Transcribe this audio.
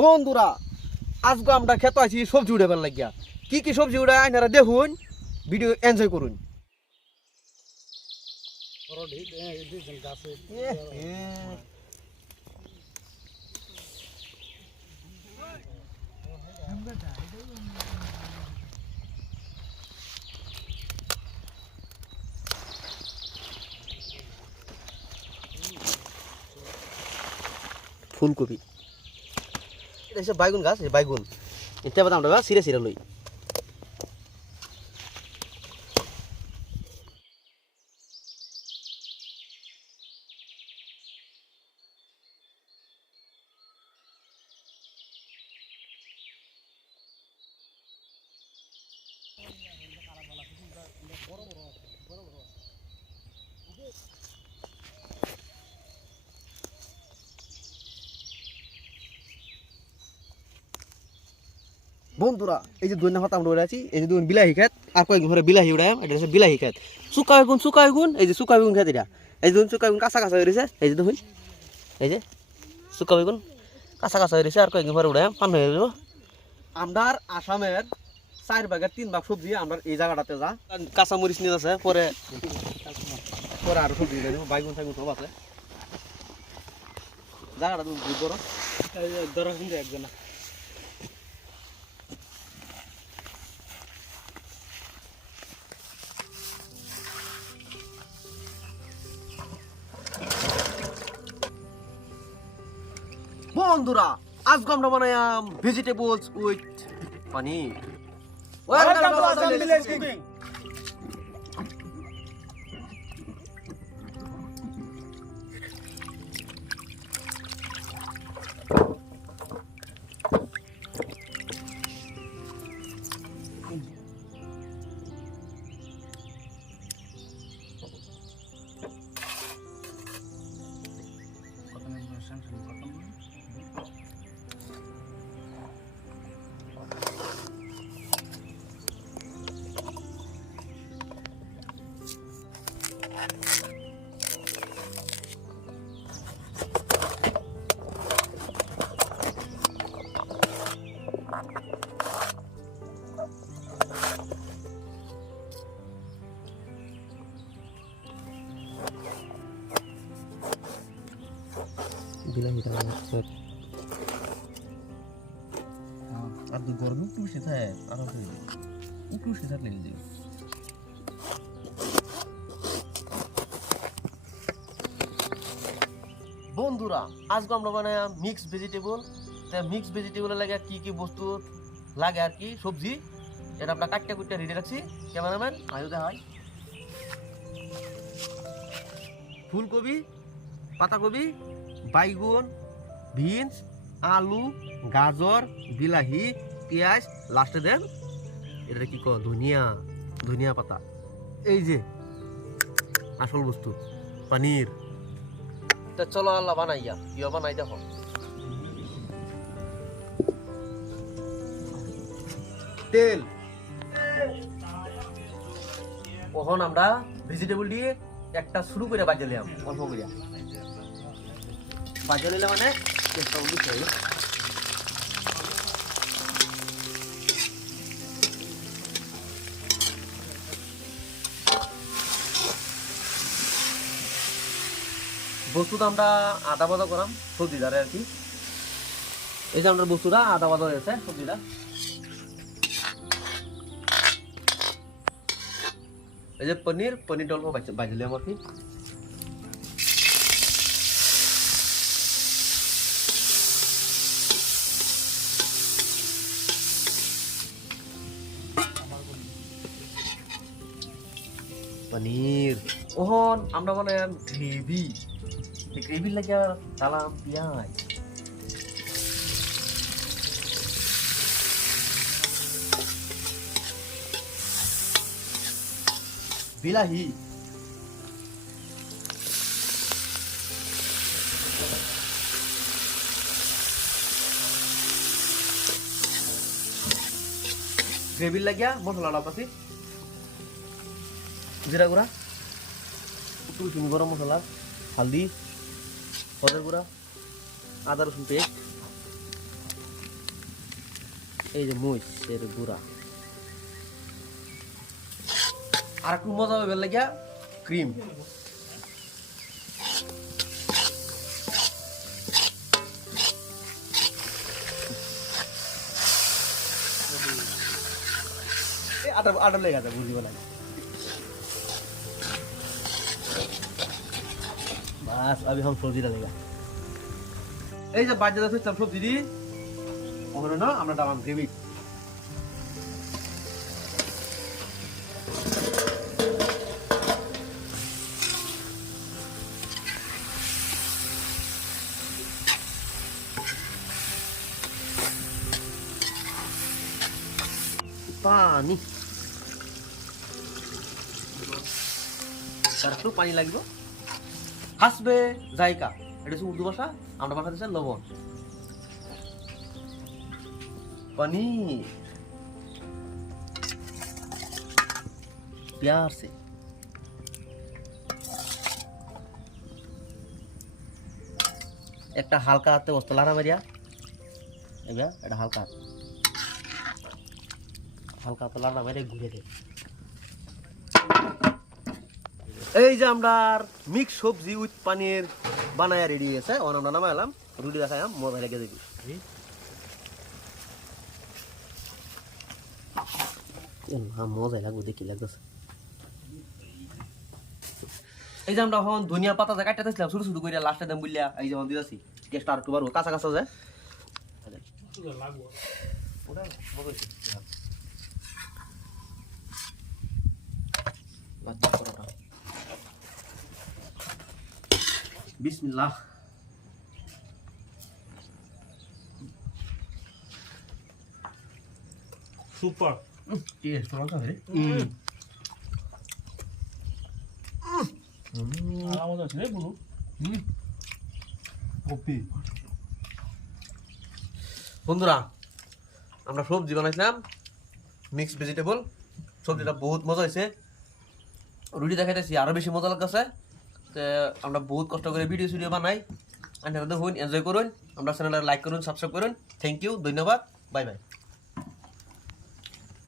বন্ধুরা আজকে আমরা খেতে আছি সবজি উঠাবার লাগিয়া কি কি সবজি উঠায় আপনারা দেখুন ভিডিও এনজয় করুন। ফুলকপি এটা হচ্ছে বাইগুন গাছ, এই বাইগুন এটা বাদ আমরা সিরে সিরে লই। বন্ধুরা এই যে ধনিয়া পাতা আমরা উড়াইছি, এই যে দেখুন বিলাহি খেত আর কয়েকদিন ধরে বিলাহি উড়াইম, এটা হচ্ছে বিলাহি খেত। শুকা বেগুন এই যে শুকা বেগুন খেত, এটা এই যে শুকা বেগুন কাঁচা কাঁচা হয়ে রয়েছে, এই যে দেখুন এই যে শুকা বেগুন কাঁচা কাঁচা হয়ে রয়েছে, আর কয়েকদিন পরে উড়াইম পান হয়ে যাবো। আমরা আসামের 4 ভাগের 3 ভাগ সবজি আমরা এই জায়গাটাতে যা কাঁচা মরিচ নিয়ে আছে, পরে পরে আরো সবজি নিয়ে যাবো, বাইগুন টাইগুন সব আছে। জায়গাটা তুমি বুঝ করো ধরো কিন্তু একজন বন্ধুরা আজকে আমরা বানাইলাম ভেজিটেবলস উইথ পানির। Welcome to Assam village cooking. bilang kita maksud ada goreng tuh sih saya arah itu sih saya lagi বন্ধুরা আজকে আমরা বানাইলাম মিক্স ভেজিটেবল। তা মিক্স ভেজিটেবলের লাগে কি কি বস্তু লাগে আর কি সবজি এটা আমরা কাটতে কুটতে রেডি রাখছি। ক্যামেরাম্যান আয়ু দেখাই ফুলকপি, পাতাকপি, বাইগুন, বিনস, আলু, গাজর, বিলাহি, পেঁয়াজ, লাস্টে দেন এটা কি কয় ধনিয়া পাতা। এই যে আসল বস্তু পনির। তা চলো আল্লাহ বানাইয়া ইয়া বানাই দেখো। তেল ওখন আমরা ভেজিটেবল দিয়ে একটা শুরু করে বাজে নিলাম, অল্প করে বাজে নিলে মানে টেস্টটা উঠে যাবে। বস্তুটা আমরা আদা বাদা করাম সবজি ধারে আর কি। এই যে আমরা বস্তুটা আদা বাদা হয়েছে সবজিটা। এই যে পনির অল্প বাজলে আমার কি পনির ওহন আমরা বানাইলাম গ্রেভি লাগে সালাম পেঁয়াজ বিলাহি গ্রেভির লাগিয়া মশলাটা পাতি জিরা গুঁড়া, গরম মশলা, হলদি, হলদের গুঁড়া, আদা রসুন পেস্ট, এই যে মরিচের গুঁড়া আর একটু মজা হবে লাগিয়া ক্রিম আটা লেগে গেছে বুঝিব না বাস अभी हम सब्जी डालेगा এই যে বাজে আছে সবজি দি ওখানে না আমরা ডালাম গ্রেভি পানি তার একটু পানি লাগবে হাসবে জায়গা এটা হচ্ছে উর্দু ভাষা আমরা ভাষা দিচ্ছি লবণ पनीर प्यार से একটা হালকা হাতে বস্তা লাড়া মারিয়া এবার এটা হালকা হাতে লাড়া মারিয়া ঘুরে দে এই যে আমরা মিক্স সবজি উইথ পানির বানায় রেডি আছে ওন আমরা নামাইলাম রুটি দেখাইলাম মজা লেগে যাবে মজাই লাগবে দেখি লাগতেছে এই যে আমরা এখন ধনিয়া পাতা কাটতেছিলাম ছোট ছোট করে লাস্টে দাম বললিয়া এই যে দিয়েছি টেস্ট আর একটু বাড়বো কাঁচা কাঁচা যায় বিসমিল্লাহ Super. Iya, tulang kan ini. Alamat asli bulu. Kopi. বন্ধুরা আমরা সবজি বানাইছিলাম মিক্স ভেজিটেবল সবজিটা বহুত মজা হয়েছে রুটি দেখাইতেছি আরো বেশি মজা লাগতেছে তো আমরা বহুত কষ্ট করে ভিডিও বানাই আপনারা দেখুন এনজয় করুন আমরা চ্যানেলটা লাইক করুন সাবস্ক্রাইব করুন থ্যাংক ইউ ধন্যবাদ বাই বাই